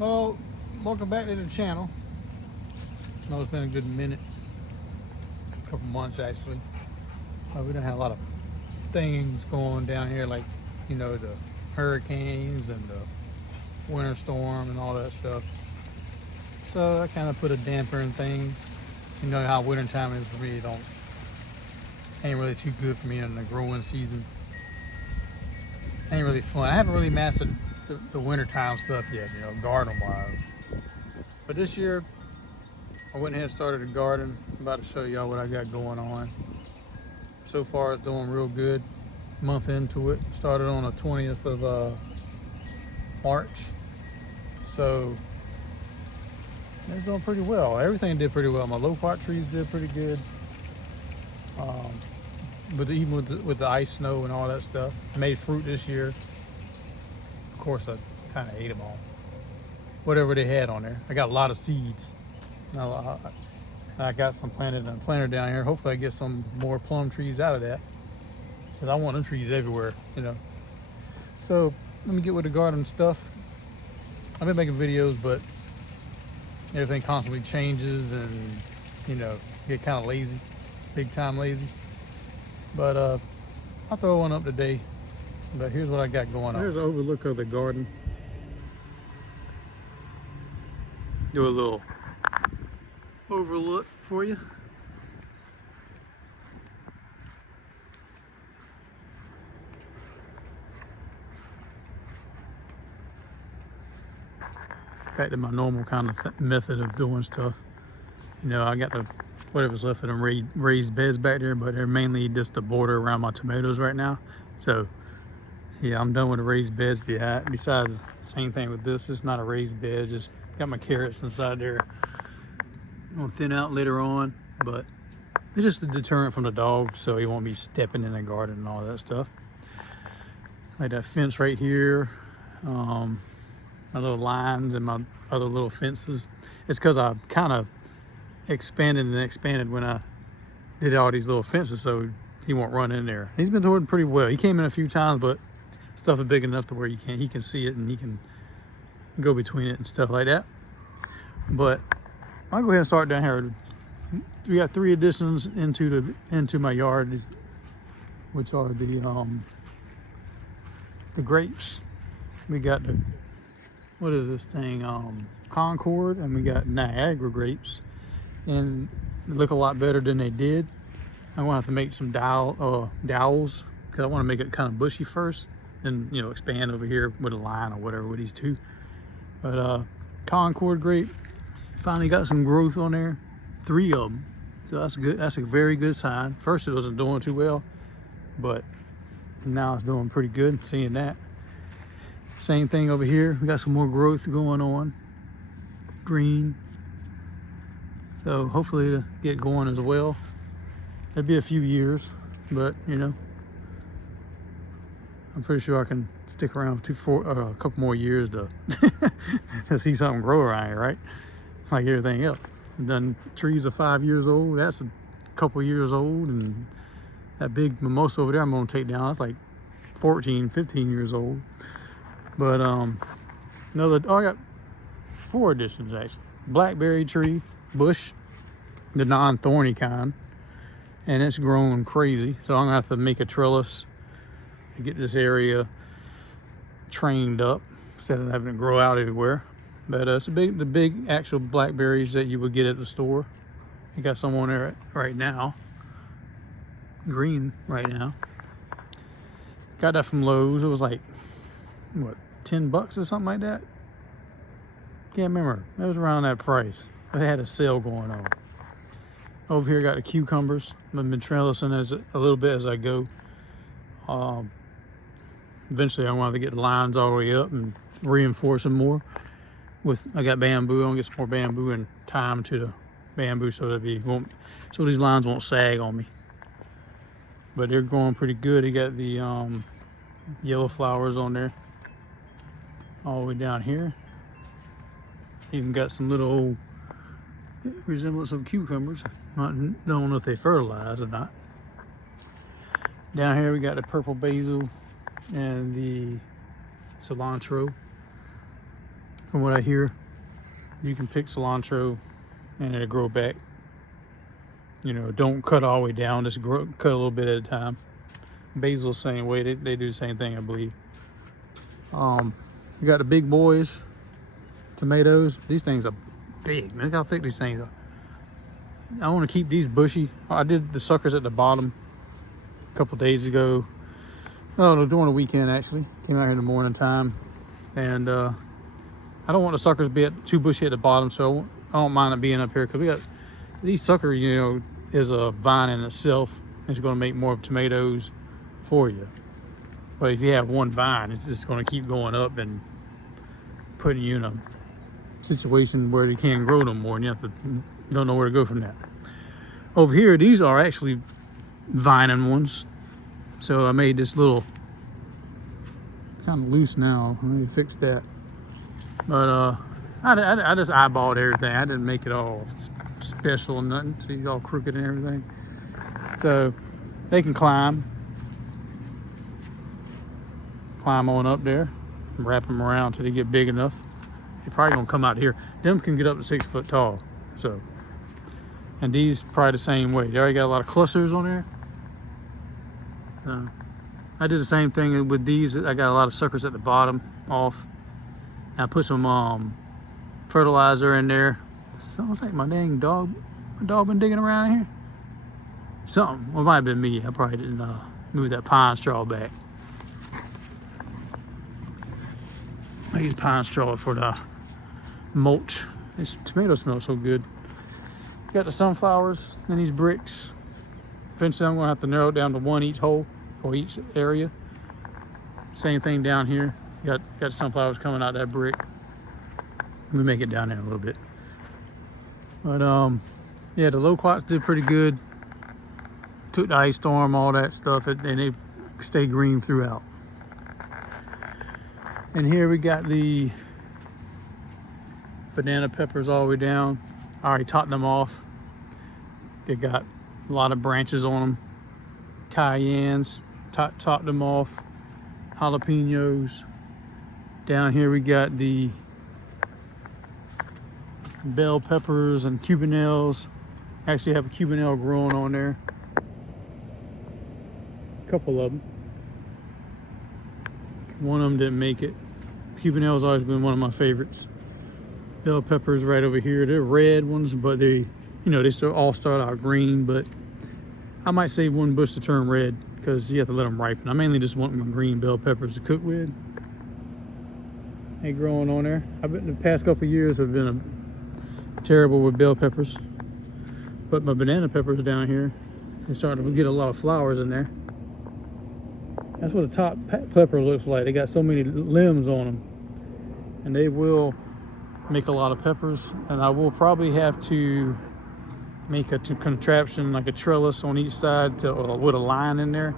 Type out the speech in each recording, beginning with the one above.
Well, welcome back to the channel. I know it's been a good minute, a couple months actually. We don't have a lot of things going down here, like the hurricanes and the winter storm and all that stuff. So I kind of put a damper in things. You know how winter time is for me. It ain't really too good for me in the growing season. Ain't really fun. I haven't really mastered the wintertime stuff yet, garden wise. But this year I went ahead and started a garden. I'm about to show y'all what I got going on. So far it's doing real good. Month into it. Started on the 20th of March. So it's doing pretty well. Everything did pretty well. My low pot trees did pretty good. But even with the ice, snow, and all that stuff, I made fruit this year. Of course, I kind of ate them all. Whatever they had on there. I got a lot of seeds. Now, I got some planted and planted down here. Hopefully, I get some more plum trees out of that. Because I want them trees everywhere, So let me get with the garden stuff. I've been making videos, but everything constantly changes, and get kind of lazy, big time lazy. But I'll throw one up today. But here's what I got going on. Here's an overlook of the garden. Do a little overlook for you. Back to my normal kind of method of doing stuff. I got whatever's left of them raised beds back there, but they're mainly just the border around my tomatoes right now. So yeah, I'm done with the raised beds. Besides, same thing with this. It's not a raised bed. Just got my carrots inside there. I'm gonna thin out later on, but it's just a deterrent from the dog, so he won't be stepping in the garden and all that stuff. Like that fence right here, my little lines and my other little fences. It's because I kind of expanded when I did all these little fences, so he won't run in there. He's been doing pretty well. He came in a few times, but stuff is big enough to where he can see it and he can go between it and stuff like that. But I'll go ahead and start down here. We got 3 additions into my yard, which are the grapes. We got what is this thing? Concord, and we got Niagara grapes, and they look a lot better than they did. I'm gonna have to make some dowels because I want to make it kind of bushy first, and expand over here with a line or whatever with these 2. But Concord grape finally got some growth on there, 3 of them, so that's good. That's a very good sign. First it wasn't doing too well, but now it's doing pretty good. Seeing that. Same thing over here. We got some more growth going on, green. So hopefully it'll get going as well. It'll be a few years, but I'm pretty sure I can stick around for a couple more years to to see something grow around here, right? Like everything else. And then trees are 5 years old. That's a couple years old, and that big mimosa over there I'm gonna take down. That's like 14, 15 years old. But I got 4 additions actually. Blackberry tree, bush, the non-thorny kind, and it's grown crazy. So I'm gonna have to make a trellis to get this area trained up instead of having to grow out everywhere. But it's the big actual blackberries that you would get at the store. I got some on there right now, green right now. Got that from Lowe's. It was like what, $10 or something like that. Can't remember. It was around that price. They had a sale going on. Over here, got the cucumbers. I've been trellising a little bit as I go. Eventually, I want to get the lines all the way up and reinforce them more. I got bamboo. I'm gonna get some more bamboo and tie them to the bamboo so these lines won't sag on me. But they're growing pretty good. They got the yellow flowers on there all the way down here. Even got some little old resemblance of cucumbers. Don't know if they fertilize or not. Down here we got the purple basil and the cilantro. From what I hear, you can pick cilantro and it'll grow back. You know, don't cut all the way down, just cut a little bit at a time. Basil, same way, they do the same thing, I believe. You got the big boys, tomatoes. These things are big. Look how thick these things are. I want to keep these bushy. I did the suckers at the bottom a couple days ago. Oh no, during the weekend actually. Came out here in the morning time, and I don't want the suckers to be too bushy at the bottom, so I don't mind it being up here because we got these suckers. You know, is a vine in itself. It's going to make more tomatoes for you. But if you have one vine, it's just going to keep going up and putting you in a situation where you can't grow no more, and you don't know where to go from that. Over here, these are actually vining ones. So I made this little, kind of loose now. Let me fix that. But I just eyeballed everything. I didn't make it all special and nothing. See, it's all crooked and everything. So they can climb on up there and wrap them around till they get big enough. They're probably gonna come out here. Them can get up to 6 foot tall. So, and these probably the same way. They already got a lot of clusters on there. I did the same thing with these. I got a lot of suckers at the bottom off. And I put some fertilizer in there. Sounds like my dang dog. My dog been digging around in here. Something. Well, it might have been me. I probably didn't move that pine straw back. I use pine straw for the mulch. This tomato smells so good. Got the sunflowers and these bricks. Eventually I'm gonna have to narrow it down to one each hole or each area. Same thing down here. Got sunflowers coming out that brick. Let me make it down there a little bit. But yeah, the loquats did pretty good. Took the ice storm, all that stuff, and they stay green throughout. And here we got the banana peppers all the way down. I already topped them off. They got a lot of branches on them. Cayennes, topped them off. Jalapenos. Down here we got the bell peppers and cubanelles. Actually have a cubanelle growing on there. A couple of them. One of them didn't make it. Cubanelle's always been one of my favorites. Bell peppers right over here. They're red ones, but they still all start out green, but I might save one bush to turn red because you have to let them ripen. I mainly just want my green bell peppers to cook with. They growing on there. I bet the past couple of years have been terrible with bell peppers, but my banana peppers down here, they're starting to get a lot of flowers in there. That's what a top pepper looks like. They got so many limbs on them, and they will make a lot of peppers. And I will probably have to make a contraption like a trellis on each side with a line in there.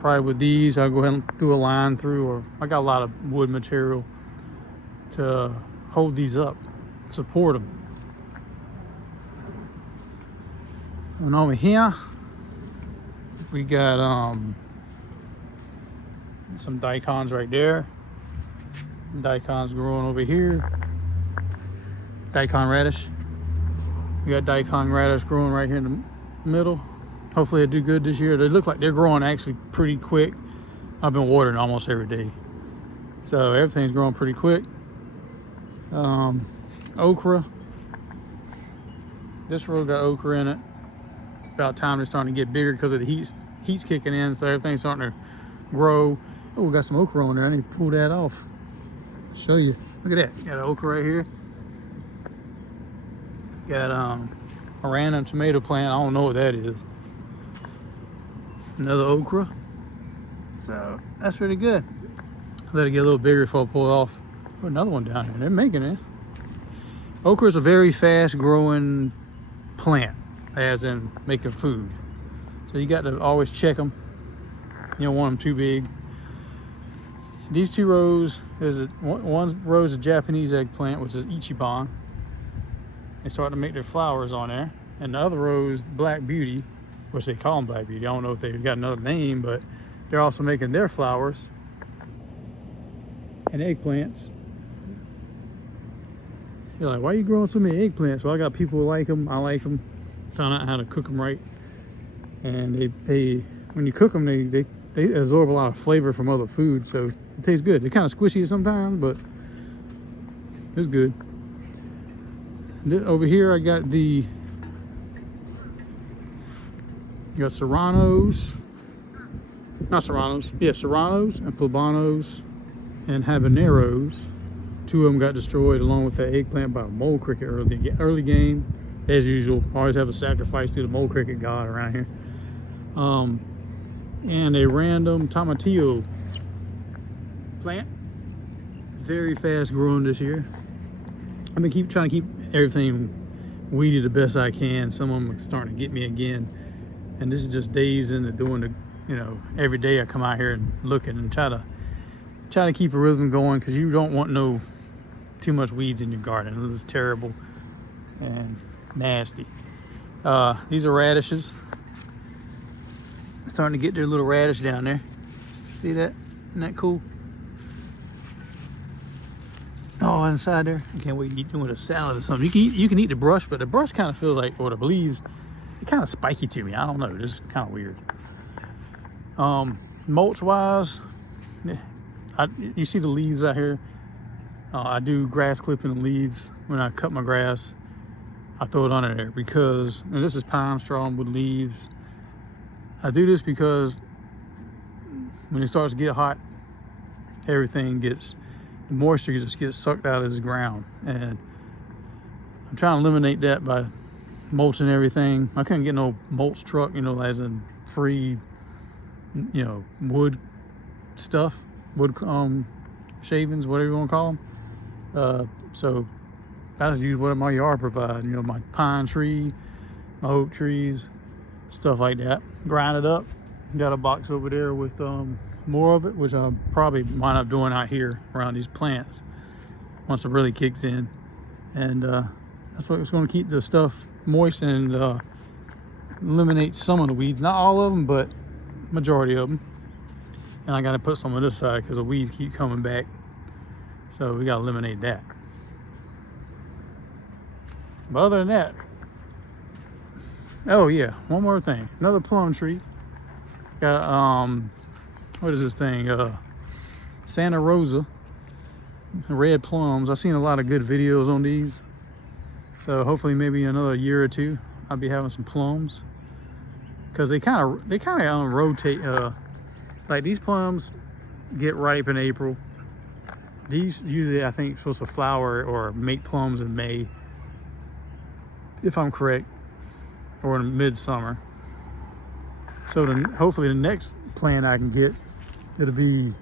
Probably with these, I'll go ahead and do a line through, or I got a lot of wood material to hold these up, support them. And over here, we got some daikons right there. Daikons growing over here. Daikon radish. We got daikon radish growing right here in the middle. Hopefully they do good this year. They look like they're growing actually pretty quick. I've been watering almost every day. So everything's growing pretty quick. Okra. This row got okra in it. About time it's starting to get bigger because of the heat's kicking in, so everything's starting to grow. Oh, we got some okra on there. I need to pull that off. Show you. Look at that. Got an okra right here. Got a random tomato plant. I don't know what that is. Another okra. So that's pretty good. Let it get a little bigger before I pull it off. Put another one down here. They're making it. Okra is a very fast growing plant, as in making food. So you got to always check them. You don't want them too big. These two rows one row is a Japanese eggplant, which is Ichiban. They start to make their flowers on there. And the other row is Black Beauty, which they call them Black Beauty. I don't know if they've got another name, but they're also making their flowers and eggplants. You're like, why are you growing so many eggplants? Well, I got people who like them. I like them. Found out how to cook them right. And they when you cook them, they absorb a lot of flavor from other food, so it tastes good. They're kind of squishy sometimes, but it's good. Over here, I got serranos. Not serranos. Yeah, serranos and poblano's and habaneros. Two of them got destroyed along with that eggplant by a mole cricket early game. As usual, always have a sacrifice to the mole cricket god around here. And a random tomatillo plant. Very fast growing this year. I've been trying to keep everything weedy the best I can. Some of them are starting to get me again. And this is just days into doing the, you know, every day I come out here and looking and try to keep a rhythm going, because you don't want too much weeds in your garden. This is terrible and nasty. These are radishes. Starting to get their little radish down there. See that? Isn't that cool? Oh, inside there. I can't wait to eat them with a salad or something. You can eat the brush, but the brush kind of feels like, or the leaves, it's kind of spiky to me. I don't know. Just kind of weird. Mulch wise, you see the leaves out here. I do grass clipping and leaves. When I cut my grass, I throw it under there because, and this is pine straw with leaves. I do this because when it starts to get hot, everything gets, the moisture just gets sucked out of the ground. And I'm trying to eliminate that by mulching everything. I couldn't get no mulch truck, you know, as in free, you know, wood stuff, wood shavings, whatever you want to call them. So I just use what my yard provides, you know, my pine tree, my oak trees, stuff like that. Grind it up. Got a box over there with more of it, which I'll probably wind up doing out here around these plants once it really kicks in. And that's what's going to keep the stuff moist and eliminate some of the weeds. Not all of them, but majority of them. And I got to put some on this side because the weeds keep coming back. So we got to eliminate that. But other than that, oh yeah, one more thing. Another plum tree. Got what is this thing? Santa Rosa. Red plums. I've seen a lot of good videos on these. So hopefully maybe another year or two I'll be having some plums. Because they kind of rotate. Like these plums get ripe in April. These usually I think supposed to flower or make plums in May, if I'm correct, or in midsummer. So then hopefully the next plant I can get, it'll be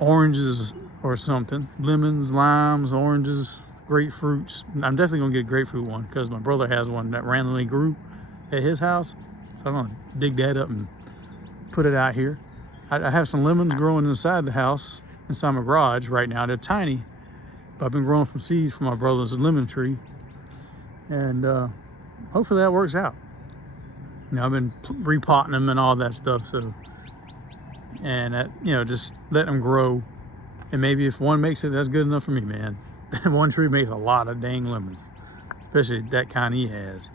oranges or something, lemons, limes, oranges, grapefruits. I'm definitely gonna get a grapefruit one because my brother has one that randomly grew at his house. So I'm gonna dig that up and put it out here. I have some lemons growing inside the house, inside my garage right now. They're tiny, but I've been growing from seeds from my brother's lemon tree. And hopefully that works out. You know, I've been repotting them and all that stuff. So, and that, you know, just let them grow. And maybe if one makes it, that's good enough for me, man. One tree makes a lot of dang lemons, especially that kind he has.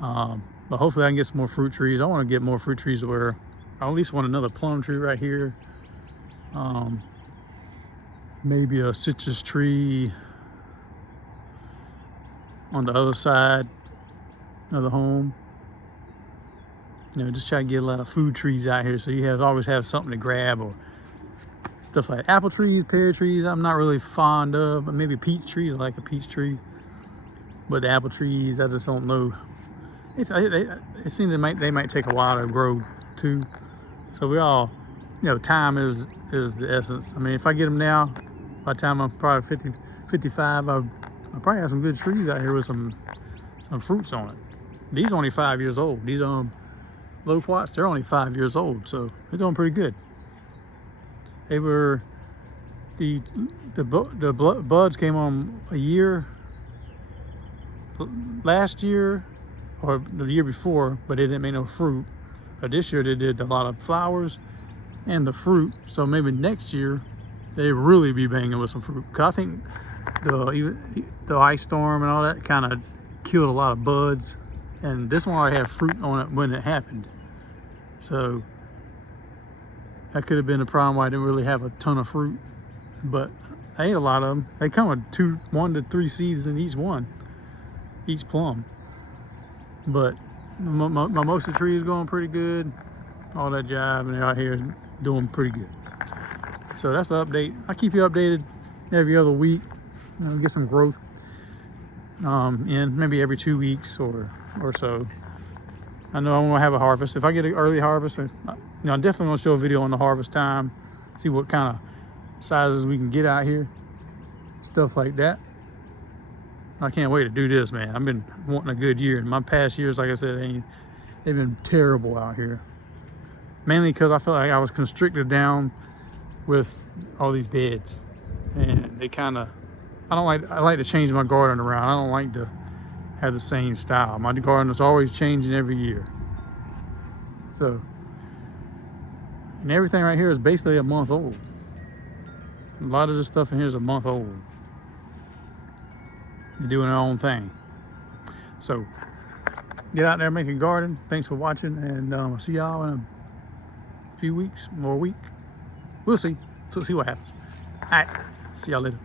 But hopefully I can get some more fruit trees. I want to get more fruit trees where I at least want another plum tree right here. Maybe a citrus tree on the other side of the home. You know, just try to get a lot of food trees out here so you always have something to grab, or stuff like apple trees, pear trees. I'm not really fond of, but maybe peach trees. I like a peach tree, but the apple trees, I just don't know. It seems they might take a while to grow too. So we all, you know, time is the essence. I mean, if I get them now, by the time I'm probably 50, 55, I'll probably have some good trees out here with some fruits on it. These are only 5 years old. These are loquats. They're only 5 years old, so they're doing pretty good. They were the buds came on a year last year or the year before, but they didn't make no fruit. But this year they did a lot of flowers and the fruit. So maybe next year they really be banging with some fruit. 'Cause I think the ice storm and all that kind of killed a lot of buds, and this one already had fruit on it when it happened, so that could have been the problem why I didn't really have a ton of fruit. But I ate a lot of them. They come with 1 to 3 seeds in each plum. But my most of the tree is going pretty good, all that jive, and they're out here doing pretty good. So that's the update. I keep you updated every other week. Get some growth in maybe every 2 weeks or so. I know I'm gonna have a harvest. If I get an early harvest, I'm definitely gonna show a video on the harvest time, see what kind of sizes we can get out here, stuff like that. I can't wait to do this, man. I've been wanting a good year. In my past years, like I said, they've been terrible out here. Mainly because I felt like I was constricted down with all these beds, and they kind of, I like to change my garden around. I don't like to have the same style. My garden is always changing every year. So, and everything right here is basically a month old. A lot of this stuff in here is a month old. They're doing their own thing. So, get out there, make a garden. Thanks for watching, and I'll see y'all in a few weeks, more week. We'll see. So see what happens. All right, see y'all later.